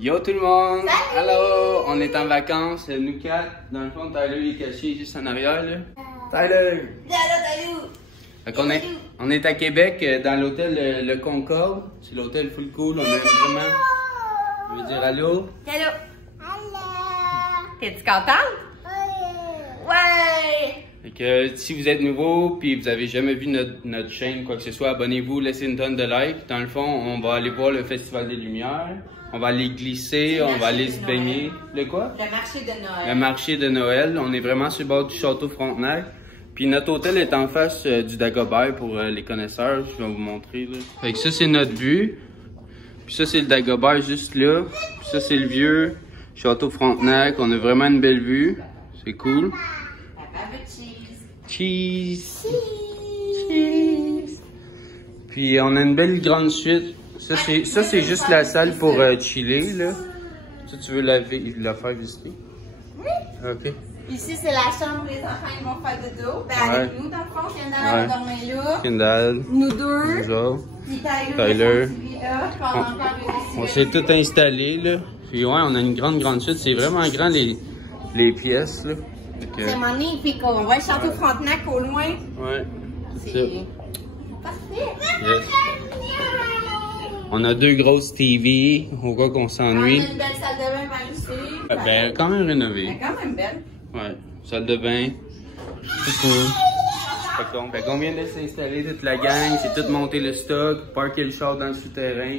Yo tout le monde! Salut! Hello! On est en vacances, nous quatre. Dans le fond, Tyler il est caché juste en arrière là. Tyler! Fait qu'on est, on est à Québec dans l'hôtel Le Concorde. C'est l'hôtel full cool, on aime vraiment. On veut dire allô? Allô! Allô! T'es-tu contente? Ouais! Fait que si vous êtes nouveau puis vous avez jamais vu notre chaîne, quoi que ce soit, abonnez-vous, laissez une tonne de likes. Dans le fond, on va aller voir le Festival des Lumières. On va aller glisser, on va aller se baigner. Le quoi? Le marché de Noël. Le marché de Noël. On est vraiment sur le bord du château Frontenac. Puis notre hôtel est en face du Dagobert pour les connaisseurs. Je vais vous montrer là. Fait que ça c'est notre vue. Puis ça c'est le Dagobert juste là. Puis ça c'est le vieux château Frontenac. On a vraiment une belle vue. C'est cool. Cheese. Cheese. Puis on a une belle grande suite. Ça c'est juste la salle pour chiller là. Ça tu veux la faire visiter? Oui. Ok. Ici c'est la chambre où les enfants ils vont faire dodo. Ben avec nous dans le fond, Kendall va dormir là. Kendall. Nous deux. Nous autres. Puis Tyler. On s'est tout installé là. Puis ouais, on a une grande suite. C'est vraiment grand les pièces là. C'est magnifique. On voit le château Frontenac au loin. Ouais. C'est parfait. Yes. On a deux grosses TV au cas qu'on s'ennuie. On a une belle salle de bain par ici. Ben, quand même rénovée. Elle est quand même belle. Ouais. Salle de bain. C'est cool. Fait qu'on vient de s'installer toute la gang. C'est tout monter le stock. Parker le char dans le souterrain.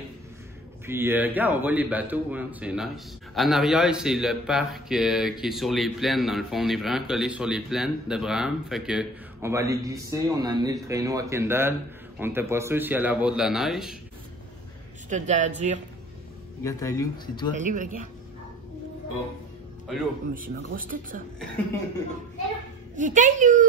Puis, regarde, on voit les bateaux, hein, c'est nice. En arrière, c'est le parc qui est sur les plaines, dans le fond. On est vraiment collé sur les plaines d'Abraham. Fait que, on va aller glisser. On a amené le traîneau à Kendall. On n'était pas sûr s'il allait avoir de la neige. Je te dis à dire. Regarde, Talou, c'est toi. Salut, regarde. Oh, allô? Mais c'est ma grosse tête, ça. C'est Talou!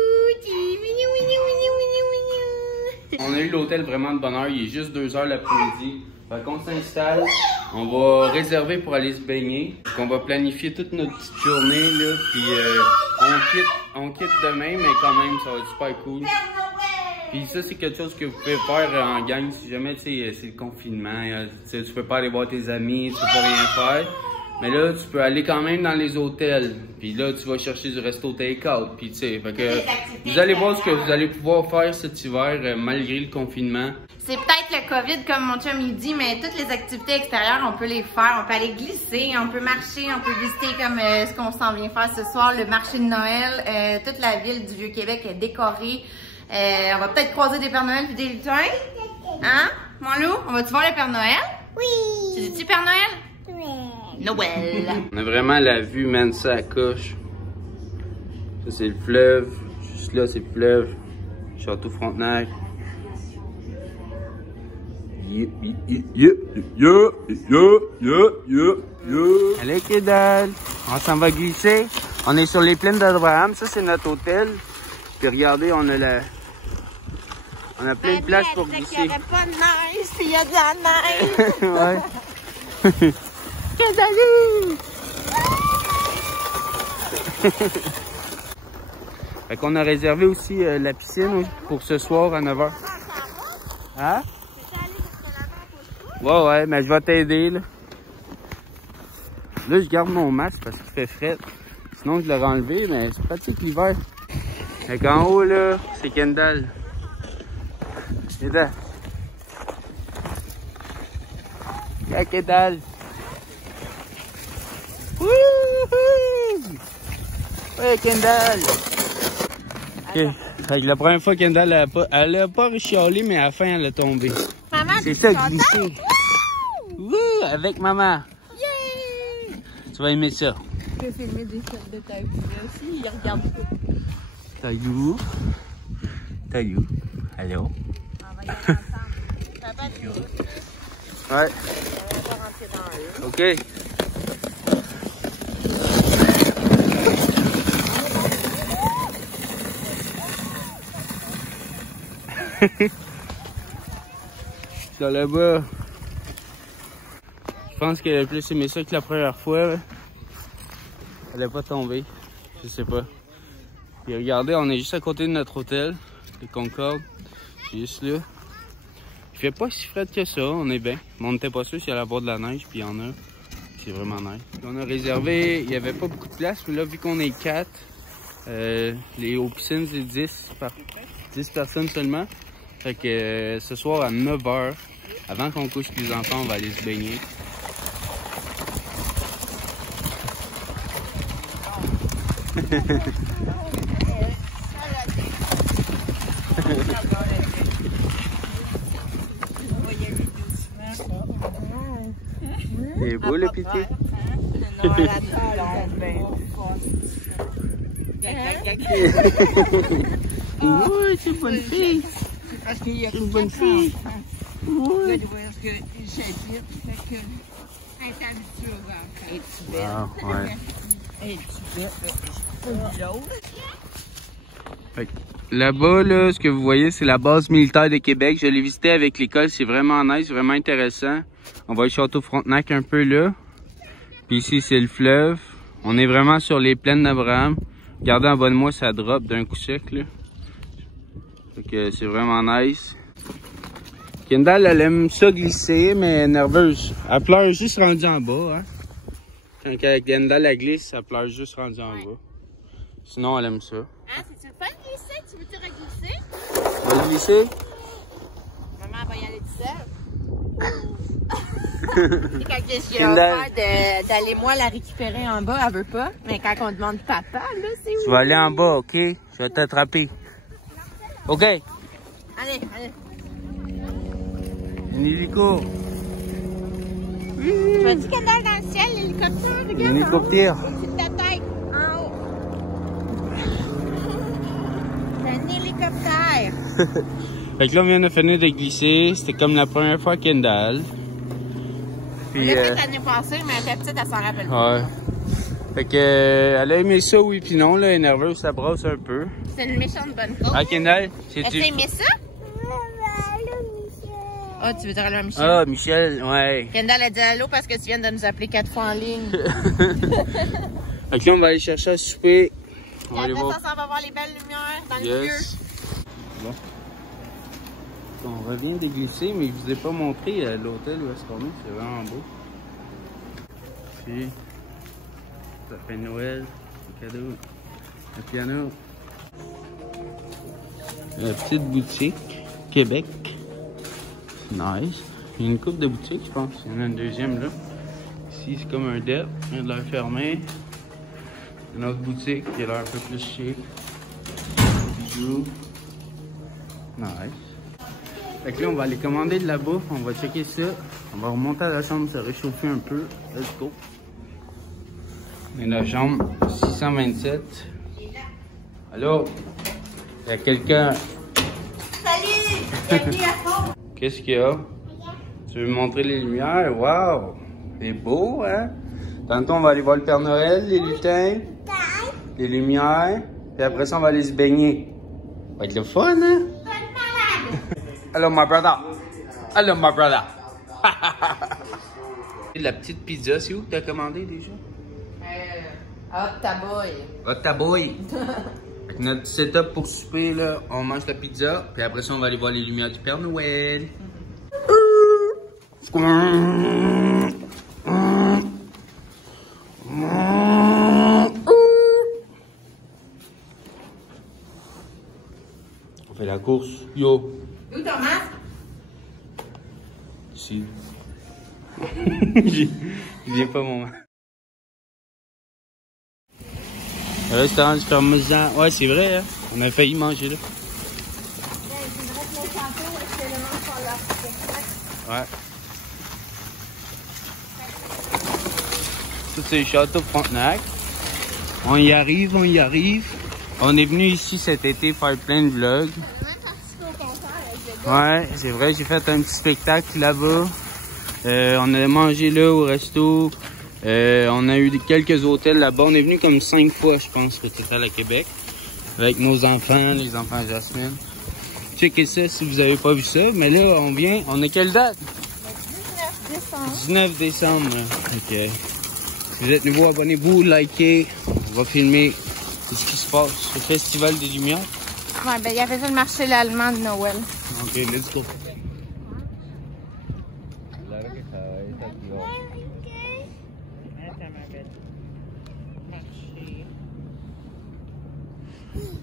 On a eu l'hôtel vraiment de bonne heure. Il est juste 2 heures l'après-midi. Fait qu'on s'installe, on va réserver pour aller se baigner. On va planifier toute notre petite journée là, puis on quitte demain, mais quand même ça va être super cool. Puis ça c'est quelque chose que vous pouvez faire en gang si jamais c'est le confinement. Tu peux pas aller voir tes amis, tu peux pas rien faire. Mais là tu peux aller quand même dans les hôtels. Puis là tu vas chercher du resto take-out. Puis tu sais, fait que vous allez voir ce que vous allez pouvoir faire cet hiver malgré le confinement. C'est peut-être le COVID, comme mon chum il dit, mais toutes les activités extérieures, on peut les faire. On peut aller glisser, on peut marcher, on peut visiter comme ce qu'on s'en vient faire ce soir, le marché de Noël. Toute la ville du Vieux-Québec est décorée. On va peut-être croiser des Pères Noël et des lutins. Hein, mon loup? On va-tu voir le Père Noël? Oui! Tu dis-tu Père Noël? Oui! Noël! On a vraiment la vue, man, ça à coche. Ça, c'est le fleuve. Juste là, c'est le fleuve. Château Frontenac. Allez, Kendall. On s'en va glisser. On est sur les plaines d'Abraham. Ça, c'est notre hôtel. Puis regardez, on a plein de places pour glisser. Il n'y aurait pas de neige, il y a de la neige. Ouais. Kendall! Fait qu'on a réservé aussi la piscine pour ce soir à 9h. Hein? Ouais, mais je vais t'aider, là. Là, je garde mon masque parce qu'il fait frais. Sinon, je l'aurais enlevé, mais c'est pratique l'hiver. Fait qu'en haut, là, c'est Kendall. Kendall. Yeah, Kendall. Wouhou! Ouais, Kendall. Ok. Fait que la première fois, Kendall, elle a pas chialé, mais à la fin, elle a tombé. Maman, c'est ça, glisser. Wouh! Avec maman. Yeah! Tu vas aimer ça. Je vais filmer des shots de Taïou aussi, il regarde tout. Taïou. Taïou. Allô? On va y aller ensemble. Papa, tu veux? Ouais. On va rentrer dans eux. OK. Ça là-bas. Je pense qu'elle a plus aimé ça que la première fois. Là. Elle n'est pas tombée. Je sais pas. Puis regardez, on est juste à côté de notre hôtel, le Concorde. Juste là. Il fait pas si frais que ça, on est bien. Mais on n'était pas sûr s'il allait avoir de la neige, puis il y en a. c'est vraiment nice. On a réservé, il n'y avait pas beaucoup de place, mais là, vu qu'on est 4, aux piscines, c'est 10 personnes seulement. Fait que ce soir à 9 h, avant qu'on couche les enfants, on va aller se baigner. C'est beau le piqué. Non, elle a oui, c'est une bonne fille. C'est une bonne fille. Oui. Là-bas, là, ce que vous voyez, c'est la base militaire de Québec. Je l'ai visité avec l'école, c'est vraiment nice, vraiment intéressant. On va au château Frontenac un peu là. Puis ici, c'est le fleuve. On est vraiment sur les plaines d'Abraham. Regardez en bas de moi, ça drop d'un coup sec là. Fait que c'est vraiment nice. Kendall, elle aime ça glisser, mais elle est nerveuse. Elle pleure juste rendue en bas, hein. Quand Kendall la glisse, elle pleure juste rendue en bas. Sinon, elle aime ça. Ah, c'est-tu le fun de glisser? Tu veux te reglisser? On va le glisser? Maman va y aller toute seule. C'est quand j'ai offert d'aller moi la récupérer en bas, elle veut pas. Mais quand on demande papa, là, c'est où? Tu vas aller en bas, ok? Je vais t'attraper. Ok? Allez, allez. Un hélico. Tu vois-tu Kendall dans le ciel, l'hélicoptère? Regarde. L'hélicoptère. Au-dessus de ta tête, en haut. C'est un hélicoptère. Fait que là, on vient de finir de glisser. C'était comme la première fois à Kendall. Puis, elle l'a fait l'année passée, mais elle était petite, elle s'en rappelle pas. Ouais. Fait que, elle a aimé ça, oui, puis non, là, elle est nerveuse, ça brasse un peu. C'est une méchante bonne cause. Ah, Kendall, est-ce que tu aimé ça? Ah, tu veux dire allô à Michel? Ah, Michel, ouais. Kendall a dit allô parce que tu viens de nous appeler 4 fois en ligne. Fait que là, on va aller chercher à souper. On va aller voir. Ça s'en va voir les belles lumières dans le vieux. Bon. On revient de glisser, mais je vous ai pas montré l'hôtel où est-ce qu'on est. C'est vraiment beau. Puis, ça fait Noël, le cadeau, le piano. La petite boutique, Québec. Nice. Il y a une couple de boutiques, je pense. Il y en a une deuxième là. Ici, c'est comme un dep. Il vient de l'air fermé. Une autre boutique qui a l'air un peu plus chic. Bijoux. Nice. Fait que là, on va aller commander de la bouffe. On va checker ça. On va remonter à la chambre, se réchauffer un peu. Let's go. Et la chambre 627. Allô? Il y a quelqu'un. Salut! Bienvenue à fond! Qu'est-ce qu'il y a? Tu veux me montrer les lumières? Wow! C'est beau, hein? Tantôt, on va aller voir le Père Noël, les lutins, les lumières. Puis après ça, on va aller se baigner. Ça va être le fun, hein? Hello, my brother! Hello, my brother! La petite pizza, c'est où que t'as commandé déjà? Hot Taboy. Hot Taboy! Avec notre setup pour souper, là, on mange la pizza, puis après ça, on va aller voir les lumières du Père Noël. On fait la course. Yo! Où ton masque? Ici. J'ai pas mon masque. Le restaurant du Parmesan. Ouais, c'est vrai, hein? On a failli manger là. Ouais. Ça, c'est le château Frontenac. On y arrive, on y arrive. On est venu ici cet été faire plein de vlogs. Ouais, c'est vrai, j'ai fait un petit spectacle là-bas. On a mangé là au resto. On a eu quelques hôtels là-bas. On est venu comme 5 fois, je pense, au total à Québec. Avec nos enfants, les enfants de Jasmine. Checkez ça si vous avez pas vu ça. Mais là, on vient. On a quelle date? Le 19 décembre. 19 décembre. Ok. Si vous êtes nouveau, abonnez-vous, likez. On va filmer ce qui se passe au Festival des Lumières. Ouais, ben il y avait ça le marché l'allemand de Noël. Ok, let's go.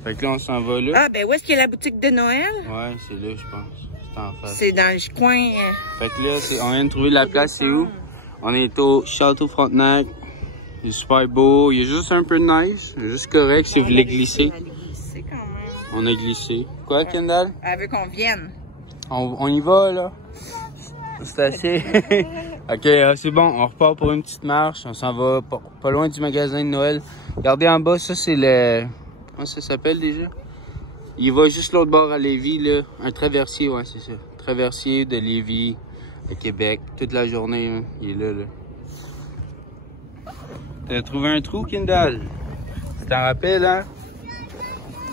Fait que là, on s'en va là. Ah, ben où est-ce qu'il y a la boutique de Noël? Ouais, c'est là, je pense. C'est en face. C'est dans le coin. Fait que là, on vient de trouver la place, c'est où? On est au Château Frontenac. Il est super beau. Il y a juste un peu de neige. C'est juste correct si vous voulez glisser. On a glissé. Quoi, Kendall? Elle veut qu'on vienne. On y va, là. C'est assez. Ok, c'est bon. On repart pour une petite marche. On s'en va pas loin du magasin de Noël. Regardez en bas, ça, c'est le... Comment ça s'appelle déjà? Il va juste l'autre bord à Lévis, là. Un traversier, ouais, c'est ça. Traversier de Lévis, de Québec. Toute la journée, hein. Il est là, là. T'as trouvé un trou, Kendall? Tu t'en rappelles, hein?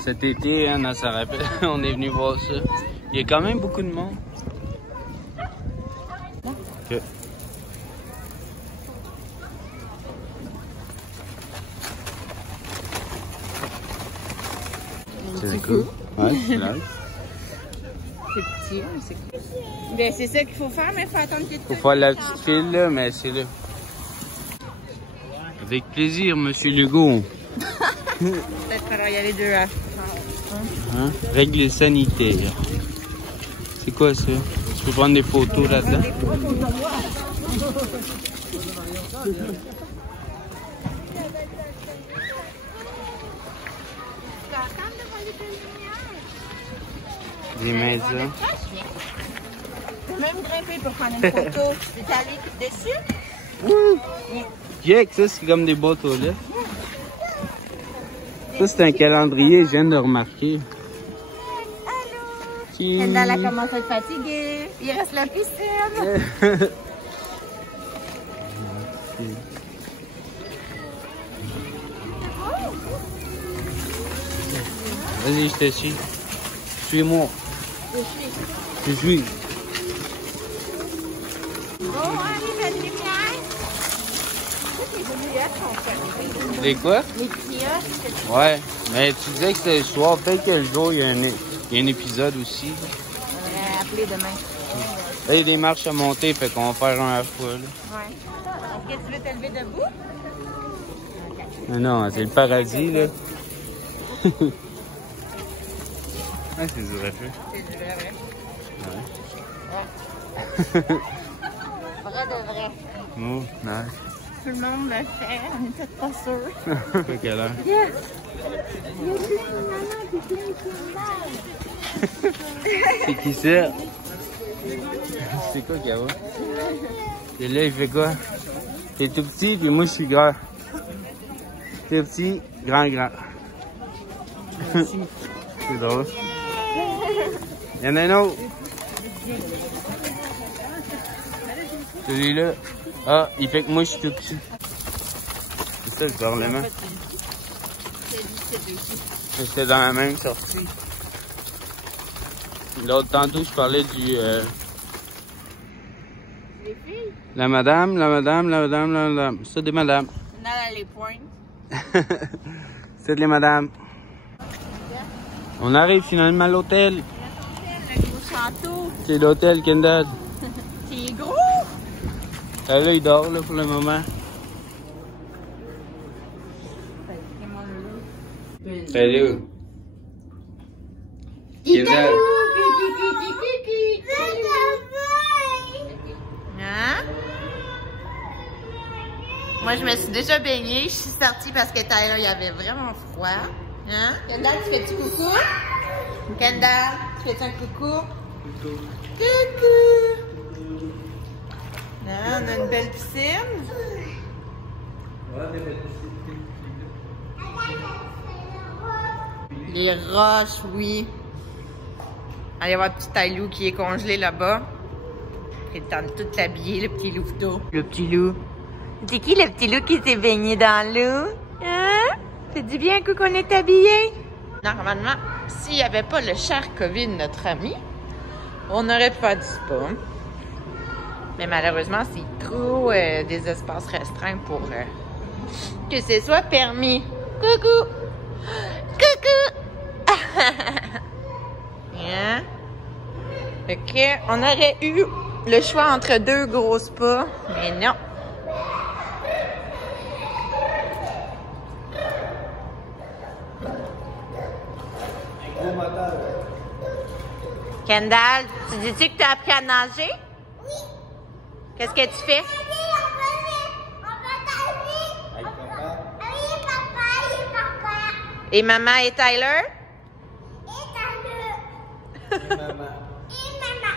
Cet été, hein, on s'en rappelle. On est venu voir ça. Il y a quand même beaucoup de monde. Okay. C'est cool. Ouais, c'est là. C'est petit, hein, c'est cool. Ben, c'est ça qu'il faut faire, mais il faut attendre que tu... Faut faire la petite file, là, mais c'est là. Avec plaisir, Monsieur Legault. Peut-être falloir y aller deux à... Hein? Règles sanitaires. C'est quoi ça? Tu peux prendre des photos là-dedans? Des maisons. Tu peux même grimper pour prendre une photo. Tu peux aller dessus? Yeah, ça c'est comme des boîtes aux lettres. Ça c'est un calendrier, je viens de remarquer. Allô? Kendall a commencé à être fatiguée. Il reste la piscine. Vas-y, je te suis. Suis-moi. Je suis. Oh, allez, la lumière. Les boulettes sont fermées. Les quoi? Les kiosques. Ouais, mais tu disais que c'était le soir. Peut-être que le jour, il y a un épisode aussi. On va appeler demain. Là, il y a des marches à monter, fait qu'on va faire un à la fois. Là. Ouais. Est-ce que tu veux te lever debout? Mais non, c'est le paradis, là. Ah, c'est du vrai fait. C'est du vrai. Ouais. Vrai de vrai. Oh, nice. Tout le monde le fait, on n'est peut-être pas sûr. Quoi quelle heure? Yes! C'est qui ça? C'est quoi qu'il y a? Et là, il fait quoi? T'es tout petit, puis moi, je suis grand. T'es petit, grand. C'est drôle. Il y en a un autre. Celui-là. Ah, il fait que moi, je suis tout petit. C'est ça, le Parlement. C'était dans la même sortie. L'autre, tantôt, je parlais du... Les filles? La madame. C'est des madames. On a les pointes. C'est les madames. On arrive finalement à l'hôtel. Le gros château. C'est l'hôtel, Kendall. C'est gros. Là, il dort là, pour le moment. Salut. Kendall. Hein? Moi, je me suis déjà baignée. Je suis sortie parce que Tyler, il y avait vraiment froid. Hein? Kendall, tu fais-tu coucou? Kendall, tu fais-tu un coucou? Coucou! Hein, on a une belle piscine. Les roches, oui. Allez voir le petit Tailou qui est congelé là-bas. Il est temps de tout l'habiller, le petit louveteau. Le petit loup. C'est qui le petit loup qui s'est baigné dans l'eau? Hein? Ça dit bien qu'on est habillé? Normalement, s'il n'y avait pas le cher COVID, notre ami, on aurait pu faire du spa. Mais malheureusement, c'est trop des espaces restreints pour que ce soit permis. Coucou! Coucou! Hein? Fait que on aurait eu le choix entre deux gros spas, mais non. moteur. Kendall, tu dis-tu que tu as appris à nager? Oui. Qu'est-ce que tu fais? Avec papa. Et maman et Tyler? Et maman.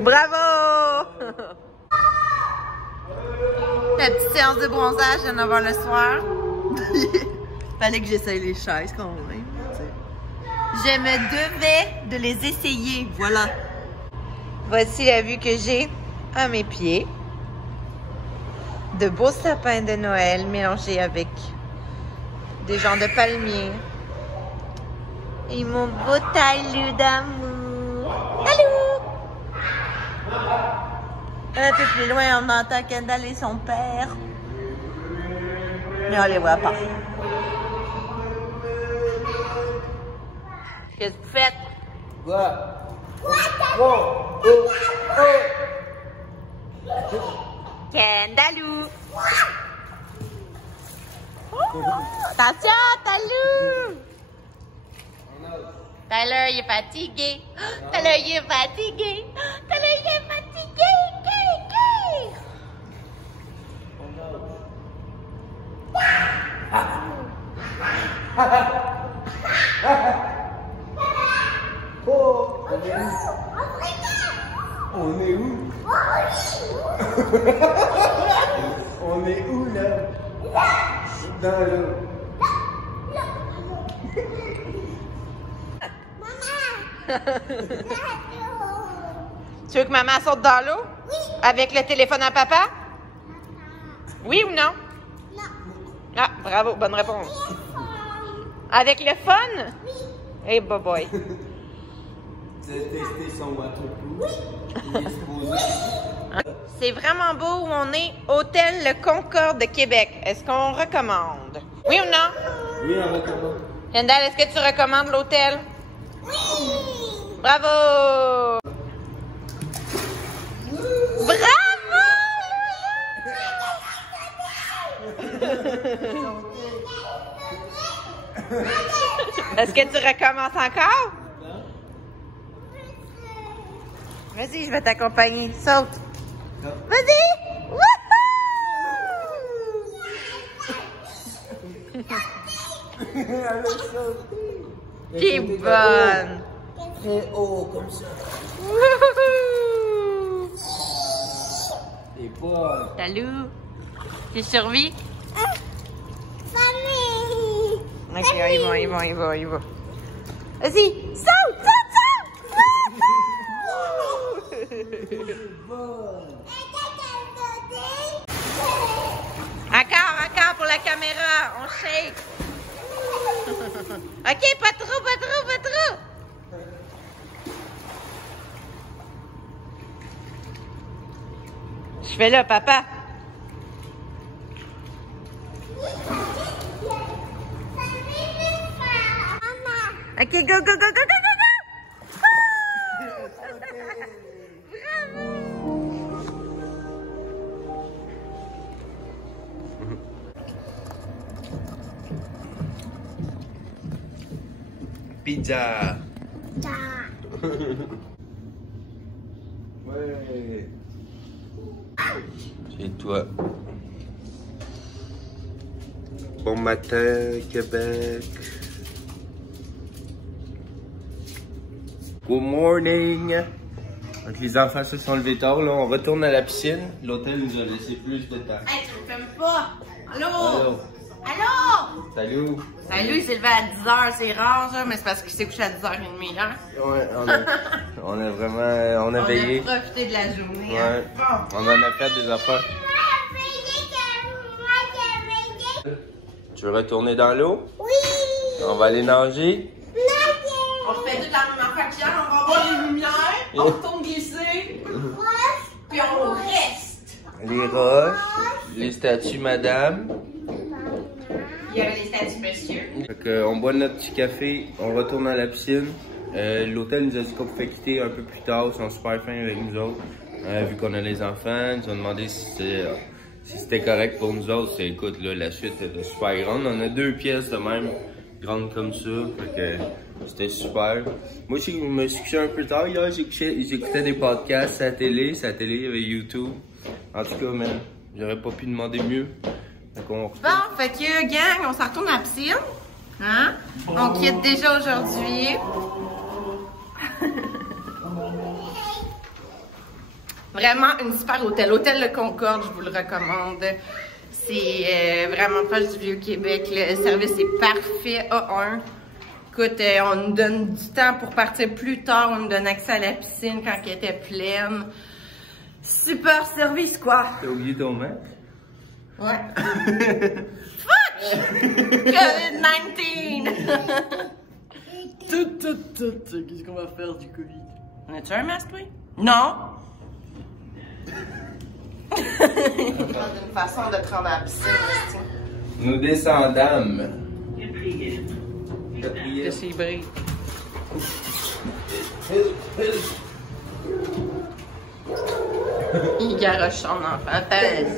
Bravo! La petite séance de bronzage de 9h le soir. Fallait que j'essaye les chaises quand même. Je me devais de les essayer. Voilà. Voici la vue que j'ai à mes pieds. De beaux sapins de Noël mélangés avec des genres de palmiers. Et mon beau Tyler d'amour. Allô! Un peu plus loin, on entend Kendall et son père. Mais on les voit pas. Qu'est-ce que vous faites? Quoi? Oh! Oh! Oh! Kendallou! Oh, attention, Talou! Tyler, il est fatigué. Tyler, il est fatigué. Tyler, il est fatigué. Oh! On est où? On est où là? Dans l'eau. Tu veux que maman saute dans l'eau? Oui. Avec le téléphone à papa? Oui ou non? Non. Ah, bravo, bonne réponse. Avec le fun? Oui. Hey, boy. Tu as testé son waterproof? Oui. Il est supposé. C'est vraiment beau où on est. Hôtel Le Concorde de Québec. Est-ce qu'on recommande? Oui ou non? Oui, on recommande. Kendall, est-ce que tu recommandes l'hôtel? Oui! Bravo! Bravo! Est-ce que tu recommences encore? Vas-y, je vais t'accompagner. Saute. Vas-y! T'es bonne! Très haut comme ça. T'es bonne. Salut! Tu survis? Ok, il va. Vas-y! Saute! Encore pour la caméra, on shake. Ok, pas trop. Je fais là, papa. Ok, go. Pizza. Ouais. C'est toi. Bon matin, Québec. Good morning. Donc les enfants se sont levés tard, là. On retourne à la piscine. L'hôtel nous a laissé plus de temps. Hey, tu me filmes pas! Allô? Allô? Salut. Salut, il s'est levé à 10h, c'est rare ça, mais c'est parce qu'il s'est couché à 10h30 là. Ouais, On a vraiment, on a veillé. On a profité de la journée. Ouais. Hein. On en a fait des affaires. Tu veux retourner dans l'eau? Oui. On va aller nager? On se fait toute la même affaire qu'hier, on va voir les lumières, on retourne glisser, puis on reste. Les roches, les statues madame. Il y avait les statues monsieur. Donc, on boit notre petit café, on retourne à la piscine. L'hôtel nous a dit qu'on pouvait quitter un peu plus tard, ils sont super fins avec nous autres. Vu qu'on a les enfants, ils nous ont demandé si c'était correct pour nous autres. Écoute, là, la suite est super grande. On a 2 pièces de même grande comme ça. Fait que c'était super. Moi, je me suis couché un peu tard. Hier, j'écoutais des podcasts à la télé. À la télé, il y avait YouTube. En tout cas, man, j'aurais pas pu demander mieux. Bon, fait que, gang, on s'en retourne à la piscine. Hein? On quitte déjà aujourd'hui. Vraiment une super hôtel. Hôtel Le Concorde, je vous le recommande. C'est vraiment proche du Vieux-Québec. Le service est parfait. A1. Écoute, on nous donne du temps pour partir plus tard. On nous donne accès à la piscine quand elle était pleine. Super service, quoi. T'as oublié ton match? Ouais. Fuck! COVID-19! Qu'est-ce qu'on va faire du Covid? On a-tu un masque, oui? Non! Une façon de prendre la piscine, aussi. Nous descendâmes. De ses bris. Il garoche son enfant.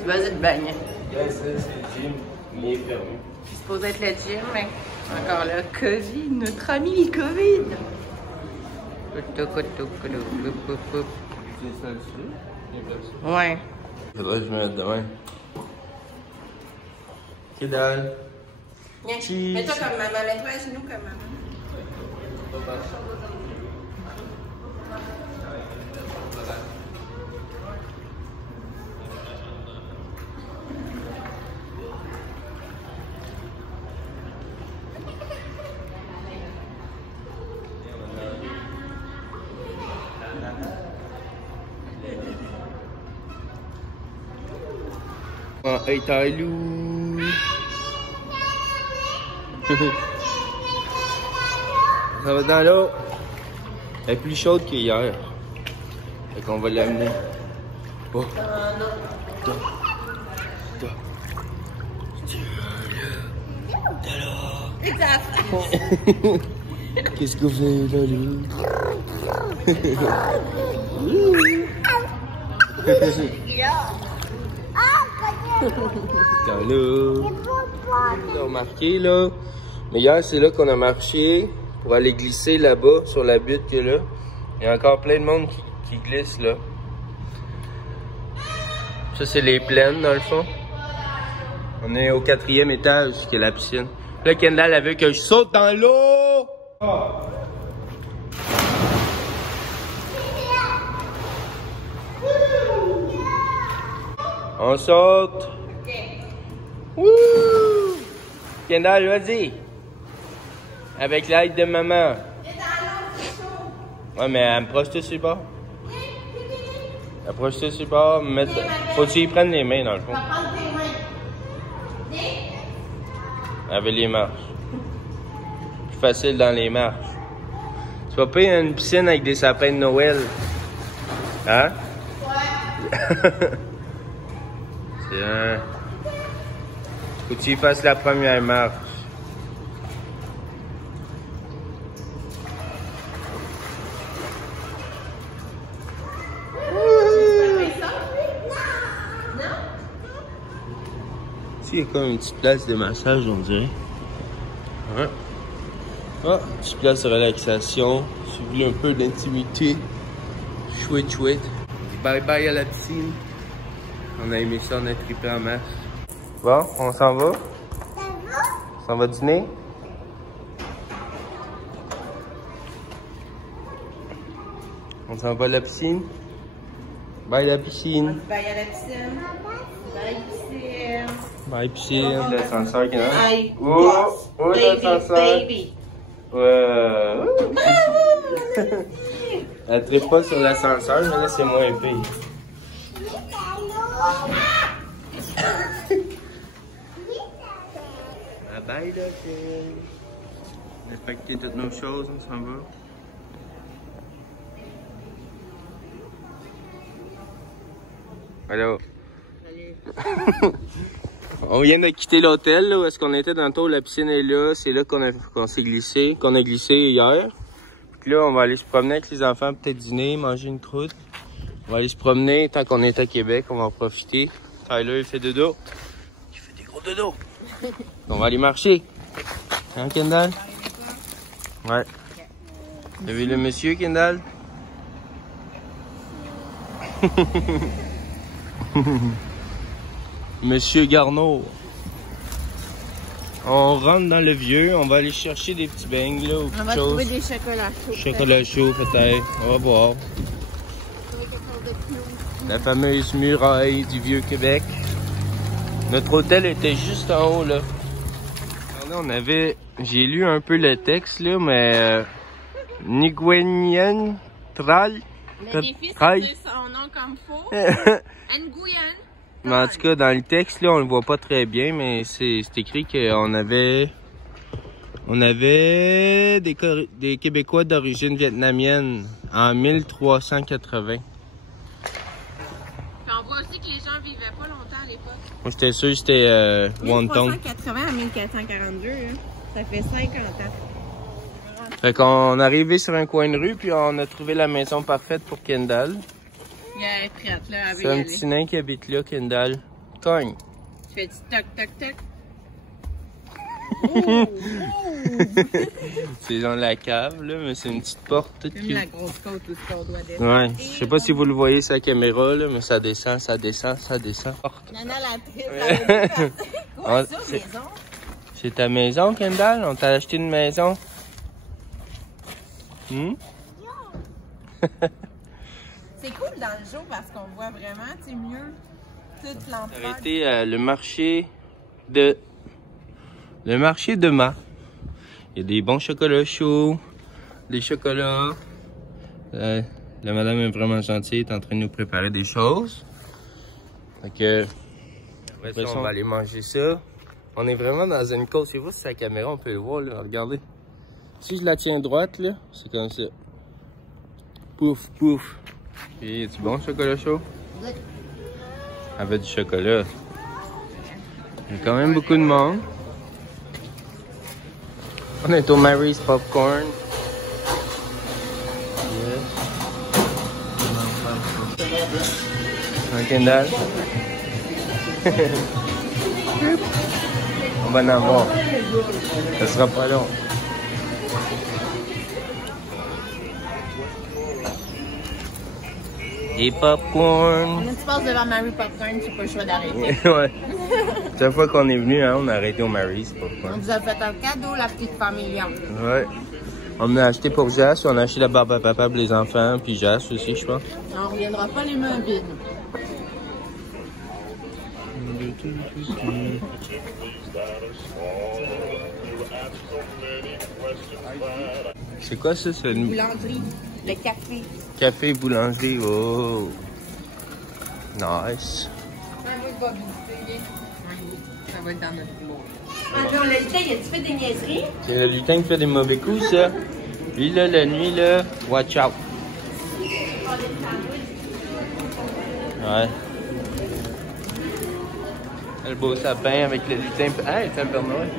Vas-y te bagner. Ouais, ça, c'est le gym. Il est fermé. C'est supposé être le gym, mais encore là, COVID, notre ami COVID. C'est ça dessus? Ouais. Faudrait que je me mette demain. Que dalle. Viens, mets-toi comme maman, mets-toi à genoux comme maman. Ah, hey, Tailou! Ça va dans l'eau. Elle est plus chaude qu'hier. Fait qu'on va l'amener. Oh. Qu'est-ce que vous faites là, on a marqué là. Mais hier, c'est là qu'on a marché pour aller glisser là-bas sur la butte qu'il y a là. Il y a encore plein de monde qui glisse là. Ça, c'est les plaines dans le fond. On est au 4e étage, qui est la piscine. Là, Kendall, elle veut que je saute dans l'eau! On saute! Wouh! Kendall, vas-y! Avec l'aide de maman. Ouais, mais approche-toi sur le bord. Approche-toi sur le bord. Faut que tu y prennes les mains dans le fond. Avec les marches. Plus facile dans les marches. Tu vas pas une piscine avec des sapins de Noël. Hein? Ouais. C'est un... Faut que tu y fasses la première marche. Ici, il y a comme une petite place de massage, on dirait. Ouais. Ah, petite place de relaxation. Si vous voulez un peu d'intimité. Chouette, chouette. Bye bye à la piscine. On a aimé ça, on a trippé en masse. Bon, on s'en va? On s'en va dîner? On s'en va à la piscine? Bye la piscine. Bye à la piscine. Bye piscine. Bye piscine. L'ascenseur qui est là. Bye. Oh, oh l'ascenseur. Baby. Ouais. Elle trippe pas sur l'ascenseur, mais là c'est moins épais. Bye bye l'hôtel. Respectez toutes nos choses, on s'en va. Allô? On vient de quitter l'hôtel, là, où est-ce qu'on était tantôt, la piscine est là, c'est là qu'on s'est glissé, qu'on a glissé hier. Puis là, on va aller se promener avec les enfants, peut-être dîner, manger une croûte. On va aller se promener, tant qu'on est à Québec, on va en profiter. Tyler, il fait dodo. Il fait des gros dodo. On va aller marcher. Hein, Kendall? Ouais. T'as vu le monsieur, Kendall? Monsieur Garneau. On rentre dans le vieux, on va aller chercher des petits beignes là, ou quelque chose. On va trouver des chocolats chauds. Chocolat chaud peut-être, on va voir. La fameuse muraille du Vieux-Québec. Notre hôtel était juste en haut là. Alors là, on avait, j'ai lu un peu le texte là, mais Nguyen Tral. Le défi, c'est de dire son nom comme faux. Nguyen. Mais en tout cas, dans le texte, là, on le voit pas très bien, mais c'est écrit qu'on avait des Québécois d'origine vietnamienne en 1380. Puis on voit aussi que les gens vivaient pas longtemps à l'époque. Moi, j'étais sûr que c'était Wonton. 1380 à 1442, hein. Ça fait 50 ans. Fait qu'on est arrivé sur un coin de rue, puis on a trouvé la maison parfaite pour Kendall. Elle est prête, là, elle veut y C'est un aller. petit nain qui habite là, Kendall. Cogne. Tu fais du toc, toc, toc. C'est dans la cave, là, mais c'est une petite porte toute Comme cute. la grosse côte où on doit descendre. Ouais, je sais pas si vous le voyez sur la caméra, là, mais ça descend, ça descend, ça descend. Porte. Nana la tripe, elle veut plus passer. Quoi, Ouais, ça, c'est- maison? C'est ta maison, Kendall? On t'a acheté une maison? Hmm? C'est cool dans le jour parce qu'on voit vraiment, tu sais, mieux toute l'ampleur. Arrêté le marché de Ma. Il y a des bons chocolats chauds, des chocolats. La madame est vraiment gentille, elle est en train de nous préparer des choses. Donc, après ça, on va aller manger ça. On est vraiment dans une côte. Je sais pas si la caméra, on peut le voir, là. Regardez. Si je la tiens droite, là, c'est comme ça. Pouf, pouf. Et du bon chocolat chaud? Avec du chocolat. Il y a quand même beaucoup de monde. On est au Mary's Popcorn. Yes. Un Kendall. On va en avoir. Ça sera pas long. Des popcorn. Quand tu passes devant Mary Popcorn, tu n'as pas le choix d'arrêter. Ouais. Chaque fois qu'on est venu, hein, on a arrêté au Mary's Popcorn. On vous a fait un cadeau, la petite famille. Ouais. On a acheté pour Jas, on a acheté la barbe à papa pour les enfants, puis Jas aussi, je pense. On ne reviendra pas les mains vides. C'est quoi ça? C'est une Boulangerie, le café. café boulangerie. Oh! Nice. Ça va être dans notre boulot. Ah non, le lutin, il a-tu fait des niaiseries? C'est le lutin qui fait des mauvais coups, ça. Lui, là, la nuit, là, watch out. Ouais. Le beau sapin avec le lutin. Ah, c'est un Père Noël.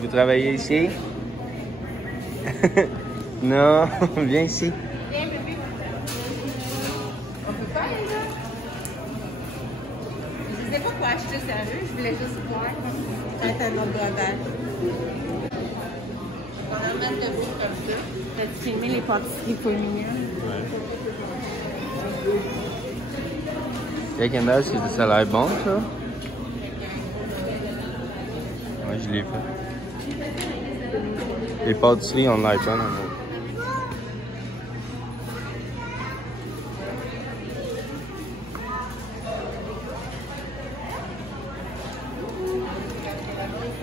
Vous travaillez ici? Non, viens ici. On peut pas aller là? Je sais pas quoi acheter sérieux, je voulais juste voir. Peut-être un autre breuvage. On va mettre de l'eau comme ça. T'as-tu filmé les pâtisseries pas mignonnes? Ouais. Kendall, ça a l'air bon, ça? Ouais, je l'ai fait. Les pâtisseries ont l'air bonnes.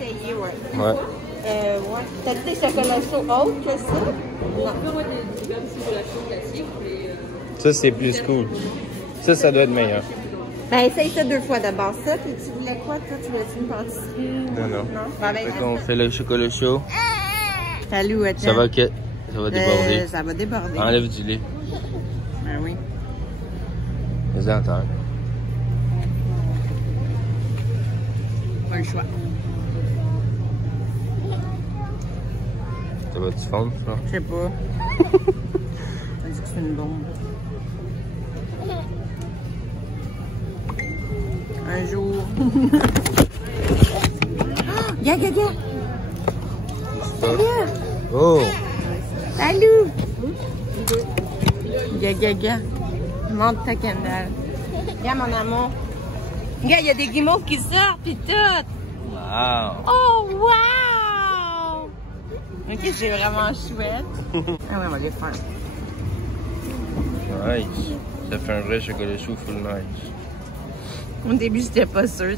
Essayer, ouais. Ouais. Ouais. T'as des chocolats chauds autres que ça? Ça, c'est plus cool. Ça doit être meilleur. Ben, essaye ça 2 fois d'abord. Ça, puis tu voulais quoi, toi? Tu voulais une pâtisserie? Non, non. Non? Ben, Fait qu'on fait le chocolat chaud. Salut, Ça va déborder. Ça va déborder. Enlève du lait. Ben oui. Les entendre. Pas le choix. Ça va-tu fondre, ça? Je sais pas. dit que c'est une bombe. Un jour. Gars, gars, gars! Salut! Oh! Salut! Gars, gars, gars! Montre ta Kendall. Regarde mon amour. Regarde, il y a des guimauves qui sortent pis tout! Wow! Oh, wow! Ok, c'est vraiment chouette. Ah ouais, on va les faire. Nice! Ça fait un vrai chocolat chaud full nice. Au début, j'étais pas sûre.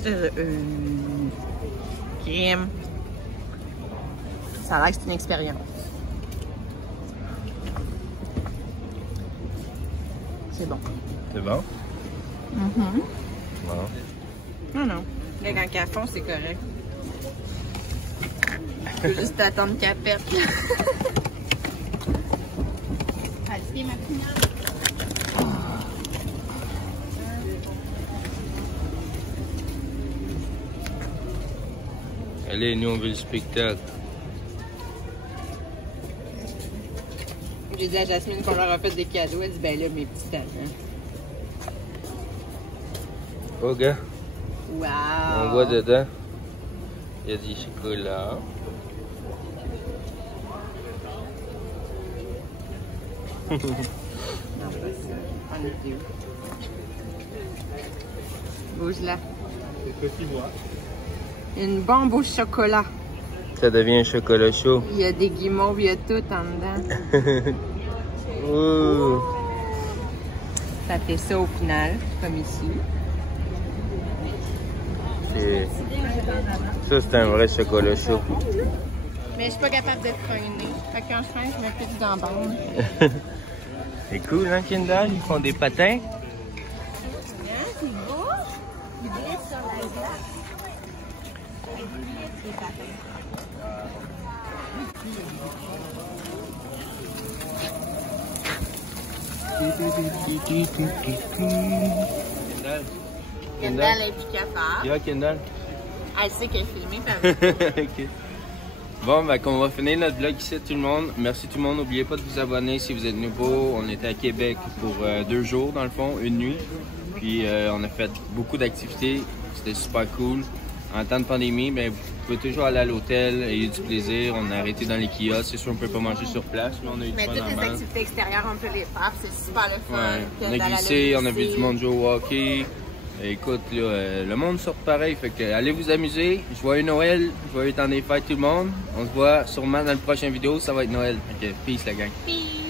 Crème. Ça a l'air que c'est une expérience. C'est bon. C'est bon? Mm-hmm. Bon. Non, non. Là, quand qu'elle fond, c'est correct. Je peux juste attendre qu'elle pète. Allez, ma finale. Allez, nous on veut le spectacle. J'ai dit à Jasmine qu'on leur a fait des cadeaux. Elle dit, ben là, mes petits talents. Oh, gars, Wow! on voit dedans. Il y a du chocolat. Non, pas ça. On est vieux. Bouge-la. C'est quoi tu vois? Une bombe au chocolat. Ça devient un chocolat chaud. Il y a des guimauves, il y a tout en dedans. Ouh. Ça fait ça au final, comme ici. Ça, c'est un vrai chocolat chaud. Mais je suis pas capable de freiner. Fait que quand je freine, je me fais du jambon. C'est cool, hein, Kendall? Ils font des patins. C'est beau! Il glisse sur la glace. Il glisse les patins. Kendall. Kendall est plus capable. Yeah, Kendall. Elle sait qu'elle est filmée, puis Ok. Bon, ben, on va finir notre vlog ici, tout le monde. Merci tout le monde. N'oubliez pas de vous abonner si vous êtes nouveau. On était à Québec pour 2 jours, dans le fond, une nuit. Puis, on a fait beaucoup d'activités. C'était super cool. En temps de pandémie, ben, vous pouvez toujours aller à l'hôtel, ayez du plaisir. On a arrêté dans les kiosques. C'est sûr, on peut pas manger sur place, mais on a eu du mais fun toutes en les bande. activités extérieures, on peut les faire. C'est super le fun. Ouais. que On a d'aller glissé, on a vu glisser. du monde jouer au hockey. Écoute, là, le monde sort pareil, fait que allez vous amuser. Joyeux Noël, joyeux temps des fêtes tout le monde. On se voit sûrement dans le prochain vidéo, ça va être Noël. Fait que peace la gang. Peace.